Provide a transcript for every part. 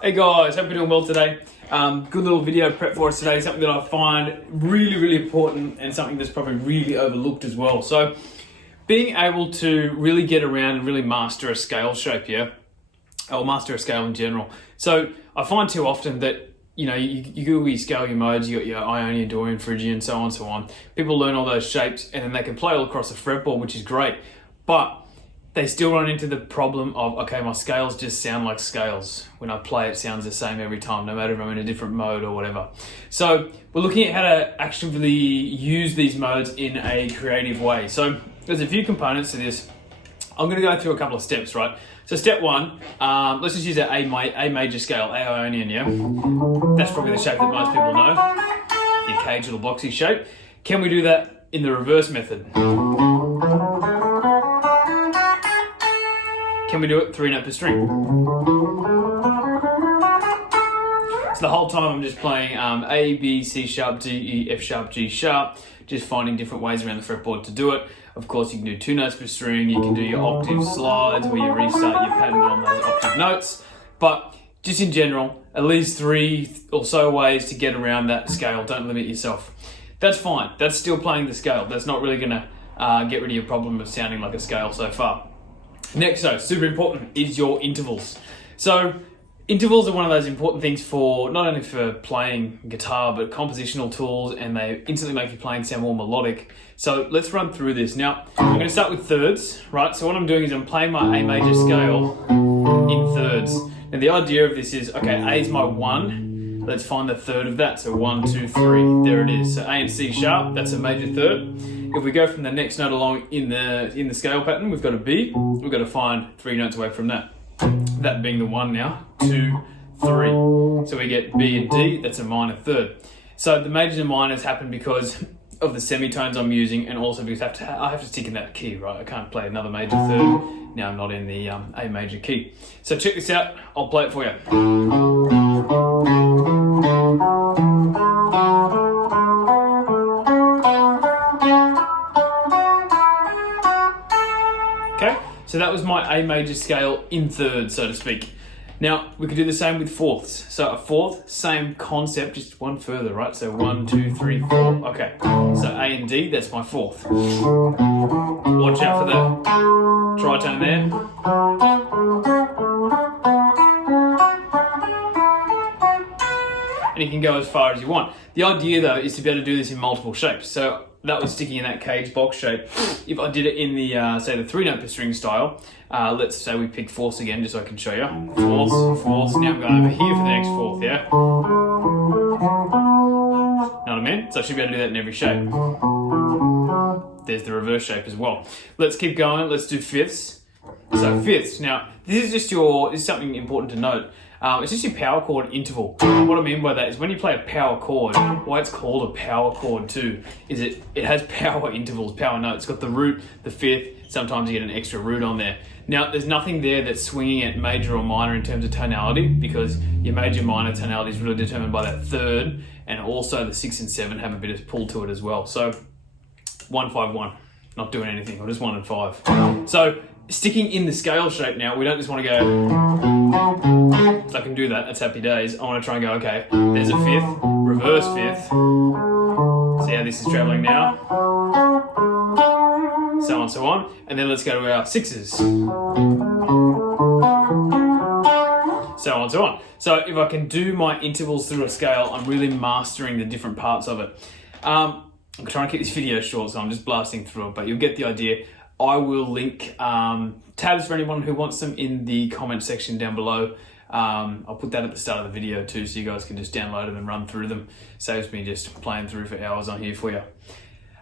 Hey guys, hope you're doing well today. Good little video prep for us today, something that I find really important and something that's probably really overlooked as well. So being able to really get around and really master a scale shape, or master a scale in general. So I find too often that you Google your scale, your modes, you got your Ionian, Dorian, Phrygian, so on. People learn all those shapes and then they can play all across the fretboard, which is great. But they still run into the problem of, okay, my scales just sound like scales. When I play, it sounds the same every time, no matter if I'm in a different mode or whatever. So we're looking at how to actually use these modes in a creative way. So there's a few components to this. I'm going to go through a couple of steps, right? So step one, let's just use that A major scale, A Ionian, yeah? That's probably the shape that most people know, the cage little boxy shape. Can we do that in the reverse method? Can we do it 3 note per string? So the whole time I'm just playing A, B, C sharp, D, E, F sharp, G sharp, just finding different ways around the fretboard to do it. Of course, you can do 2 notes per string, you can do your octave slides where you restart your pattern on those octave notes, but just in general, at least 3 or so ways to get around that scale. Don't limit yourself. That's fine, that's still playing the scale. That's not really gonna get rid of your problem of sounding like a scale so far. Next, though, super important, is your intervals. So intervals are one of those important things for not only for playing guitar, but compositional tools, and they instantly make your playing sound more melodic. So let's run through this. Now, I'm going to start with thirds, right? So what I'm doing is I'm playing my A major scale in thirds. And the idea of this is, okay, A is my 1. Let's find the third of that. So 1, 2, 3. There it is. So A and C sharp, that's a major third. If we go from the next note along in the scale pattern, we've got a B. We've got to find 3 notes away from that. That being the 1 now, 2, 3. So we get B and D, that's a minor third. So the majors and minors happen because of the semitones I'm using, and also because I have to stick in that key, right? I can't play another major third. Now I'm not in the A major key. So check this out, I'll play it for you. Okay, so that was my A major scale in thirds, so to speak. Now, we could do the same with fourths. So a fourth, same concept, just one further, right? So 1, 2, 3, 4. Okay, so A and D, that's my fourth. Watch out for the tritone there. And you can go as far as you want. The idea, though, is to be able to do this in multiple shapes. So that was sticking in that cage box shape. If I did it in the, say, the 3 note per string style, let's say we pick fourths again, just so I can show you. Fourths. Now I'm going over here for the next fourth, yeah? Know what I mean? So I should be able to do that in every shape. There's the reverse shape as well. Let's keep going. Let's do fifths. So fifths. Now, this is something important to note. It's just your power chord interval. What I mean by that is when you play a power chord, why it's called a power chord too, is it has power intervals, power notes. It's got the root, the fifth, sometimes you get an extra root on there. Now, there's nothing there that's swinging at major or minor in terms of tonality, because your major minor tonality is really determined by that third, and also the 6 and 7 have a bit of pull to it as well. So 1, 5, 1, not doing anything, or just 1 and 5. So sticking in the scale shape now, we don't just want to go, so I can do that, that's happy days. I want to try and go, okay, there's a fifth, reverse fifth. See how this is traveling now? So on, so on. And then let's go to our sixes. So on, so on. So if I can do my intervals through a scale, I'm really mastering the different parts of it. I'm trying to keep this video short, so I'm just blasting through it, but you'll get the idea. I will link tabs for anyone who wants them in the comment section down below. I'll put that at the start of the video too, so you guys can just download them and run through them. Saves me just playing through for hours on here for you.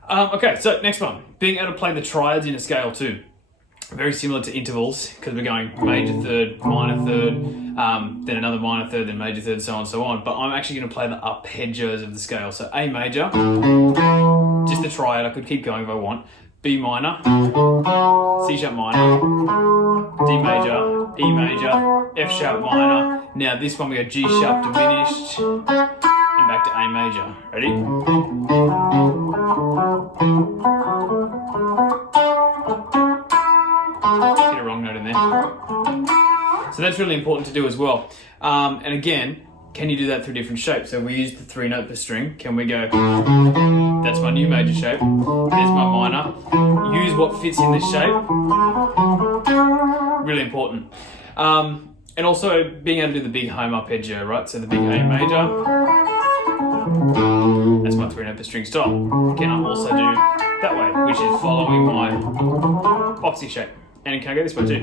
Okay, so next one. Being able to play the triads in a scale too. Very similar to intervals, because we're going major third, minor third, then another minor third, then major third, so on and so on. But I'm actually going to play the arpeggios of the scale. So A major, just the triad. I could keep going if I want. B minor, C sharp minor, D major, E major, F sharp minor. Now this one we got G sharp diminished, and back to A major. Ready? Get a wrong note in there. So that's really important to do as well. And again, can you do that through different shapes? So we use the 3-note per string. Can we go, that's my new major shape, there's my minor. Use what fits in this shape. Really important. And also being able to do the big home arpeggio, right? So the big A major, that's my 3-note per string style. Can I also do that way, which is following my boxy shape? And can I go this way too?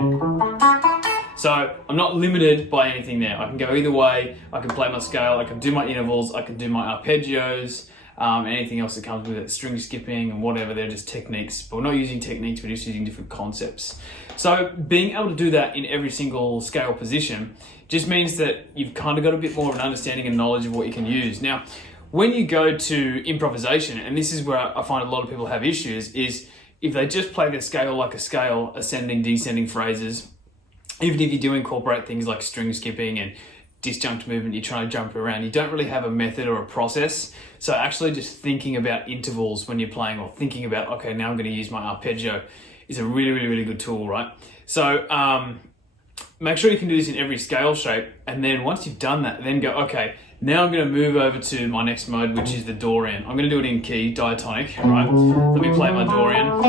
So I'm not limited by anything there. I can go either way. I can play my scale, I can do my intervals, I can do my arpeggios, anything else that comes with it, string skipping and whatever, they're just techniques. But we're not using techniques, we're just using different concepts. So being able to do that in every single scale position just means that you've kind of got a bit more of an understanding and knowledge of what you can use. Now, when you go to improvisation, and this is where I find a lot of people have issues, is if they just play the scale like a scale, ascending, descending phrases, even if you do incorporate things like string skipping and disjunct movement, you're trying to jump around, you don't really have a method or a process. So actually just thinking about intervals when you're playing, or thinking about, okay, now I'm going to use my arpeggio, is a really, really, really good tool, right? So make sure you can do this in every scale shape. And then once you've done that, then go, okay, now I'm going to move over to my next mode, which is the Dorian. I'm going to do it in key, diatonic, right? Let me play my Dorian.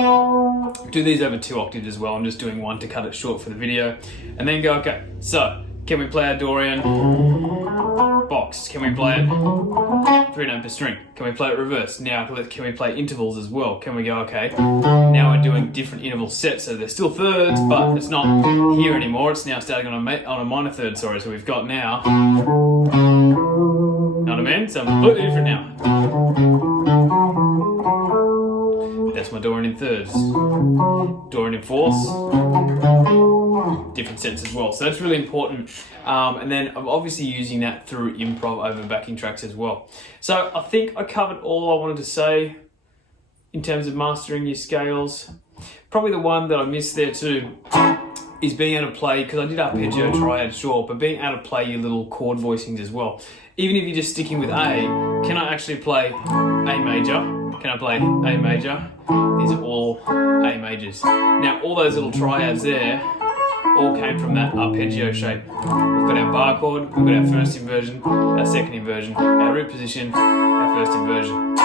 Do these over 2 octaves as well. I'm just doing 1 to cut it short for the video. And then go, okay, so can we play our Dorian box? Can we play it 3-note per string? Can we play it reverse? Now, can we play intervals as well? Can we go, okay, now we're doing different interval sets, so they're still thirds, but it's not here anymore. It's now starting on a minor third, sorry. So we've got now, know what I mean? So completely different now. That's my Dorian in thirds. Dorian in fourths. Different sets as well. So that's really important. And then I'm obviously using that through improv over backing tracks as well. So I think I covered all I wanted to say in terms of mastering your scales. Probably the one that I missed there too is being able to play, because I did arpeggio triad, sure, but being able to play your little chord voicings as well. Even if you're just sticking with A, can I actually play A major? Can I play A major? These are all A majors. Now all those little triads there all came from that arpeggio shape. We've got our bar chord, we've got our first inversion, our second inversion, our root position, our first inversion.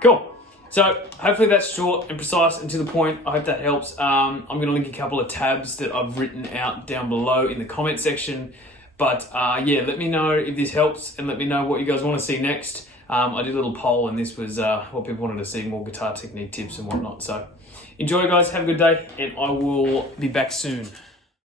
Cool. So hopefully that's short and precise and to the point. I hope that helps. I'm going to link a couple of tabs that I've written out down below in the comment section. But yeah, let me know if this helps and let me know what you guys want to see next. I did a little poll and this was what people wanted to see, more guitar technique tips and whatnot. So enjoy guys, have a good day, and I will be back soon.